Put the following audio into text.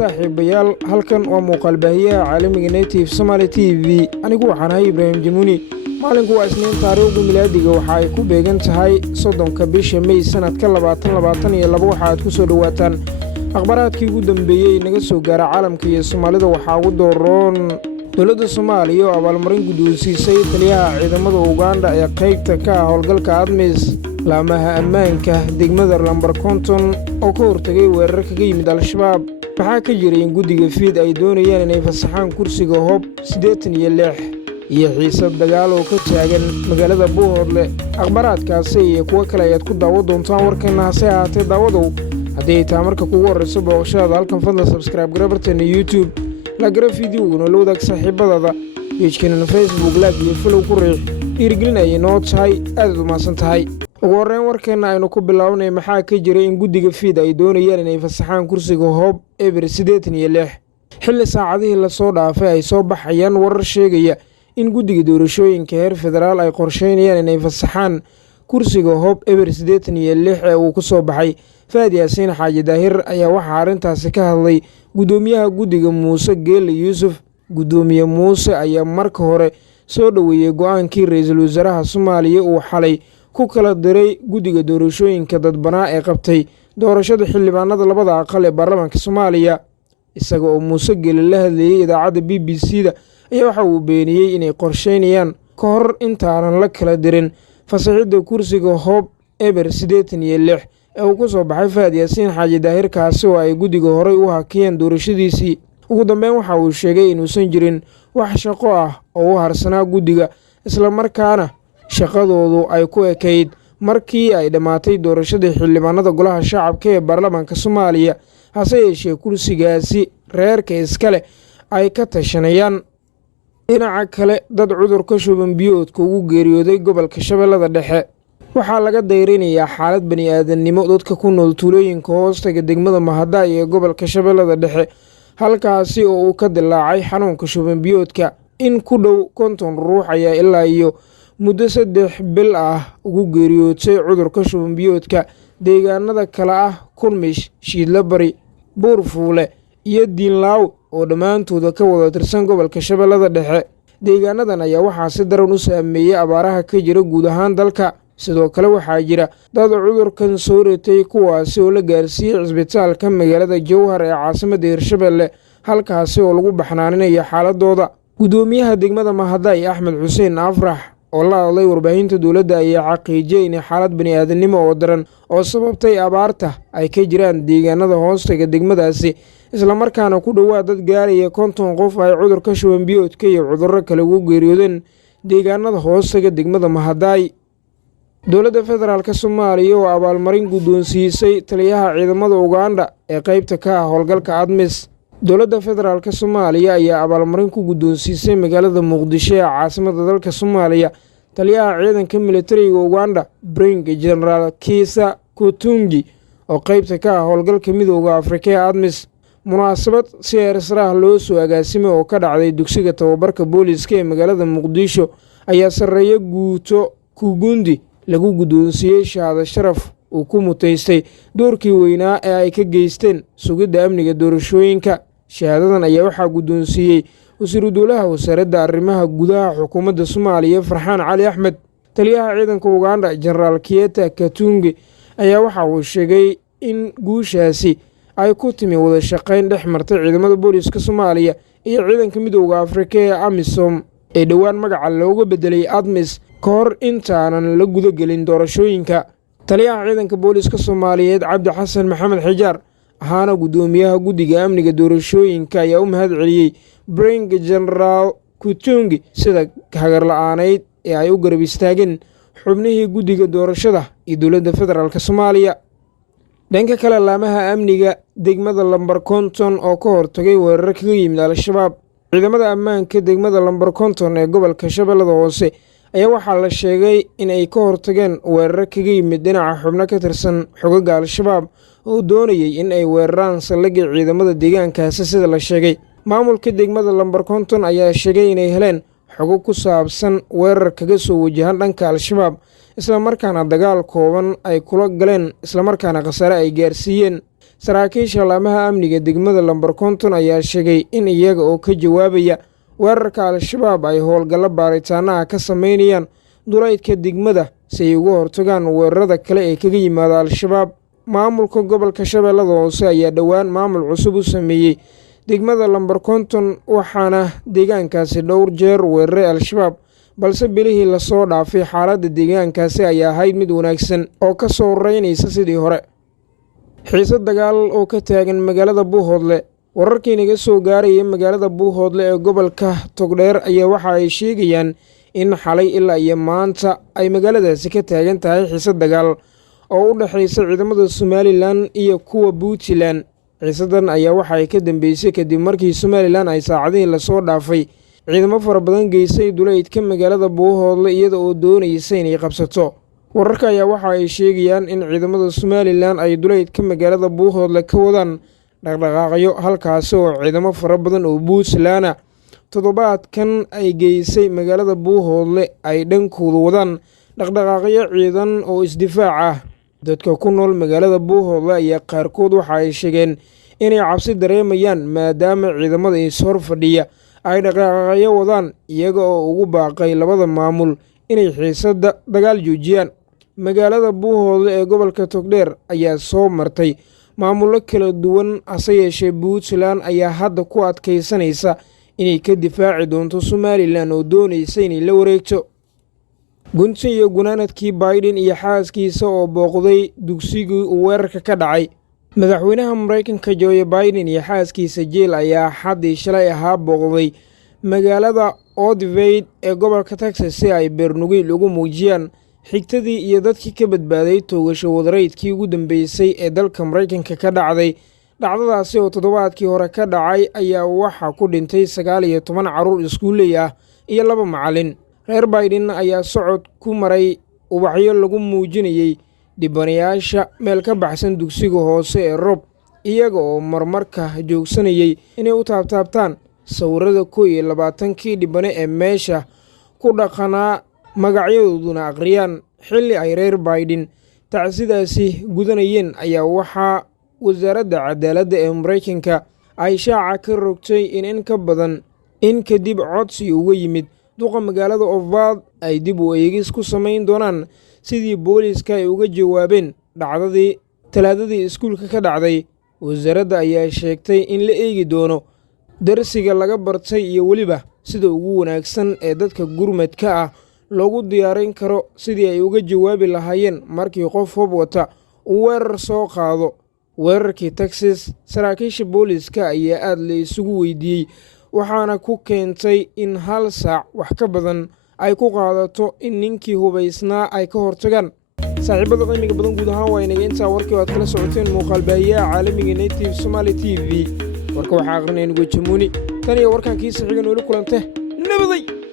saaxiibayaal halkan waa muuqaal baahiyaha caalamiga Native Somali TV anigu waxaan ahay Ibraahim Jamuni maalinku waa Isniin taariikhda milaadiga waxa ay ku beegan tahay 30 bisha May sanadka 2022 waxa aad ku soo dhawaataan akhbaraadkii ugu dambeeyay naga soo gaara caalamka iyo Soomaalida waxa ugu dooron dowladda Soomaaliya oo abaalmarin guddoonsiisay taliyaha ciidamada Uganda ee qaybta ka ah howlgalka ADMIS laamaha ammaanka degmada lambar konton oo ka hortagay weerar kaga yimid al-shabaab waxaa ka jiray in guddiga fiid ay doonayaan inay fasaxaan kursiga hoob 86 iyo xiisad dagaal oo ka taagan magaalada Buuhoodle akhbaraadkaasi iyo kuwa kale ayaad ku daawo doontaan warkeenna hase ahaatee daawadow haddii ay taa marka kugu horreyso booqashadaada halkan fadlan subscribe garabarteena YouTube la gara fiidiyowgana la wadaag saaxiibadaada page-keena Facebook like iyo follow ku riix dhiirigelin ayay noo tahay aad u mahadsan tahay ugu horreyn warkeenna aynu ku bilownay maxaa ka jiray in guddiga fiid ay doonayaan inay fasaxaan kursiga hoob eber 86 xilli saacadihii lasoo dhaafay ay soo baxayaan warar sheegaya in guddiga doorashooyinka heer federaal ay qorsheynayaan inay fasaxaan kursiga hoob eber 86 ee uu ku soo baxay Faad Yaasiin Xaaji Daahir ayaa waxaa arrintaasi ka hadlay gudoomiyaha guddiga Muuse Geelle Yuusuf gudoomiye Muuse ayaa marka hore soo dhaweeyay go'aankii ra'iisul wasaaraha Soomaaliya uu xalay ku kala diray guddiga doorashooyinka dadbanaa ee qabtay doorashada xildhibaanada labada aqal ee baarlamaanka Soomaaliya isaga oo Muuse Geelle la hadlayay idaacadda BBC-da ayaa waxa uu beeniyay inay qorsheynayaan ka hor intaanan la kala dirin fasaxidda kursiga hoob eber 86 ee uu ku soo baxay Faad Yaasiin Xaaji Daahir kaasi oo ay guddiga horey u hakiyeen doorashadiisii ugu dambeyn waxa uu sheegay inuusan jirin wax shaqo ah oo u harsanaa guddiga isla markaana shaqadoodu ay ku ekayd markii ay dhammaatay doorashadii xildhibaanada golaha shacabka ee baarlamaanka Soomaaliya hase yeeshee kursigaasi reerka iskale ay ka tashanayaan dhinaca kale dad cudurka shuban biyoodka ugu geeriyooday gobolka Shabeellada Dhexe waxaa laga dayrinayaa xaalad bani'aadamnimo dadka ku nool tuulooyinka hoostaga degmada Mahadaay ee gobolka Shabeellada Dhexe halkaasi oo uu ka dilaacay xanuunka shuban biyoodka in ku dhow 50 ruux ayaa ilaa iyo muddo 3 bil ah ugu geeriyootay cudurka shuban biyoodka deegaanada kale ah Kulmish, Shiidlabari, Buurfuule iyo Diinlaaw oo dhammaantooda ka wada tirsan gobolka Shabeellada Dhexe deegaanadan ayaa waxaa si daran u saameeyay abaaraha ka jira guud ahaan dalka sidoo kale waxaa jira dad cudurkan soo ritay kuwaasi oo la gaarsiiyey cisbitaalka magaalada Jowhar ee caasimadda Hirshabelle halkaasi oo lagu baxnaaninayo xaaladooda gudoomiyaha degmada Mahadaay Axmed Xuseen Afrax oo la hadlay warbaahinta dowladda ayaa xaqiijiyay in xaalad bani'aadamnimo oo daran oo sababtay abaarta ay ka jiraan deegaanada hoostaga degmadaasi isla markaana ku dhawaad dad gaaraya 50 qof ay cudurka shuban biyoodka iyo cudurro kale ugu geeriyoodeen deegaanada hoostaga degmada Mahadaay dowladda federaalka Soomaaliya oo abaalmarin guddoonsiisay taliyaha ciidamada Uganda ee qaybta ka ah howlgalka ADMIS dowladda federaalka Soomaaliya ayaa abaalmarin ku guddoonsiisay magaalada Muqdisho ee caasimadda dalka Soomaaliya taliyaha ciidanka militariga Uganda Brigadier General Kisa Kutungi oo qaybta ka ah howlgalka midowga Afrika ee ADMIS munaasabad si heersaraah loo soo agaasimay oo ka dhacday dugsiga tababarka booliiska ee magaalada Muqdisho ayaa sareeyo guuto Kugundi lagu guddoonsiiyey shahaado sharaf uu ku mutaystay doorkii weynaa ee ay ka geysteen sugidda amniga doorashooyinka shahaadadan ayaa waxaa guddoonsiiyey wasiiru dowlaha wasaaradda arrimaha gudaha xukuumadda Soomaaliya Farxaan Cali Axmed taliyaha ciidanka Uganda General Kieta Katungi ayaa waxa uu sheegay in guushaasi ay ku timi wada shaqayn dhex martay ciidamada booliiska Soomaaliya iyo ciidanka midowga Afrika ee AMISOM ee dhowaan magaca looga bedelay ADMIS ka hor intaanan la guda gelin doorashooyinka taliyaha ciidanka booliiska Soomaaliyeed Cabdi Xasan Maxamed Xijaar ahaana gudoomiyaha guddiga amniga doorashooyinka ayaa u mahad celiyey Brigadier General Kutungi sida hagar la'aaneyd ee ay u garab istaageen xubnihii guddiga doorashada iyo dowladda federaalka Soomaaliya dhanka kale laamaha amniga degmada lambar konton oo ka hortagay weerar kaga yimid al-shabaab ciidamada ammaanka degmada lambar konton ee gobolka Shabeellada Hoose ayaa waxaa la sheegay in ay ka hortageen weerar kaga yimid dhinaca xubno ka tirsan xogaga al-shabaab oo doonayay in ay weeraraan saldhigga ciidamada deegaankaasi sida la sheegay maamulka degmada lambar konton ayaa sheegay inay heleen xogo ku saabsan weerar kaga soo wajahan dhanka al-shabaab isla markaana dagaal kooban ay kula galeen isla markaana khasaare ay gaarsiiyeen saraakiisha laamaha amniga degmada lambar konton ayaa sheegay in iyaga oo ka jawaabaya weerarka al-shabaab ay howlgallo baaritaanaha ka samaynayaan duleydka degmada si ay uga hortagaan weerarada kale ee kaga yimaada al-shabaab. maamulka gobolka shabeellada hoose ayaa dhowaan maamul cusub u sameeyey degmada lambar konton waxaana deegaankaasi dhowr jeer weeraray al-shabaab, balse bilihii lasoo dhaafay xaaladda deegaankaasi ayaa ahayd mid wanaagsan oo ka soo horeynaysa sidii hore. xiisad dagaal oo ka taagan magaalada buuhoodle. wararkii naga soo gaaraya magaalada buuhoodle ee gobolka togdheer ayaa waxa ay sheegayaan in xalay ilaa iyo maanta ay magaaladaasi ka taagan tahay xiisad dagaal oo u dhexaysa ciidamada somalilan iyo kuwa puntland. xiisadan ayaa waxa ay ka dambeysay kadib markii somalilan ay saacadihii lasoo dhaafay ciidamo fara badan geysay duleydka magaalada buuhoodle iyada oo doonaysa inay qabsato. wararka ayaa waxa ay sheegayaan in ciidamada somalilan ay duleydka magaalada buuhoodle ka wadaan dhaqdhaqaaqyo halkaasi oo ciidamo fara badan oo puntland toddobaadkan ay geysay magaalada buuhoodle ay dhankooda wadaan dhaqdhaqaaqyo ciidan oo isdifaac ah. dadka ku nool magaalada buuhoodle ayaa qaarkood waxa ay sheegeen inay cabsi dareemayaan maadaama ciidamada is-hor fadhiya ay dhaqdhaqaaqyo wadaan, iyaga oo ugu baaqay labada maamul inay xiisadda dagaal joojiyaan. magaalada buuhoodle ee gobolka togdheer ayaa soo martay maamullo kala duwan, hase yeeshee puntland ayaa hadda ku adkaysanaysa inay ka difaaci doonto somalilan oo doonaysa inay la wareegto. gunti iyo gunaanadkii baiden iyo xaaskiisa oo booqday dugsigii uu weerarka ka dhacay. madaxweynaha maraykanka joe baiden iyo xaaskiisa jiil ayaa xaddii shalay ahaa booqday magaalada odveyd ee gobolka texas si ay beernugeyl ugu muujiyaan xigtadii iyo dadkii ka badbaaday toogasho wadareydkii ugu dambeysay ee dalka maraykanka ka dhacday. dhacdadaasi oo toddobaadkii hore ka dhacay ayaa waxaa ku dhintay 19 carruur iskuuley ah iyo 2 macallin. reer baiden ayaa socod ku maray ubaxyo lagu muujinayey dhibanayaasha meel ka baxsan dugsiga hoose ee rob, iyaga oo marmarka joogsanayay inay u taabtaabtaan sawirada 21 dhibane ee meesha ku dhaqanaa magacyadooduna akhriyaan. xilli ay reer baiden tacsidaasi gudanayeen ayaa waxaa wasaaradda cadaaladda ee maraykanka ay shaaca ka rogtay in ka badan in kadib codsi uga yimid duqa magaalada ovad ay dib u eegis ku samayn doonaan sidii booliiska ay uga jawaabeen dhacdadii talaadadii iskuulka ka dhacday. wasaaradda ayaa sheegtay in la eegi doono darsiga laga bartay iyo weliba sida ugu wanaagsan ee dadka gurmadka ah loogu diyaarin karo sidii ay uga jawaabi lahaayeen markii qof hub wata uu weerar soo qaado. weerarkii texas saraakiisha booliiska ayaa aad la isugu weydiiyey, waxaana ku keentay in 1 saac wax ka badan ay ku qaadato in ninkii hubaysnaa ay ka hortagaan. saaxiibada qiimiga badan guud ahaan waa inaga intaa warkii aad kala socoteen muuqaal baahiyaha caalamiga native somali tv. warka waxaa aqrinaya nugu jamuuni tan iyo warkan kiisa xiga noola kulante nabaday.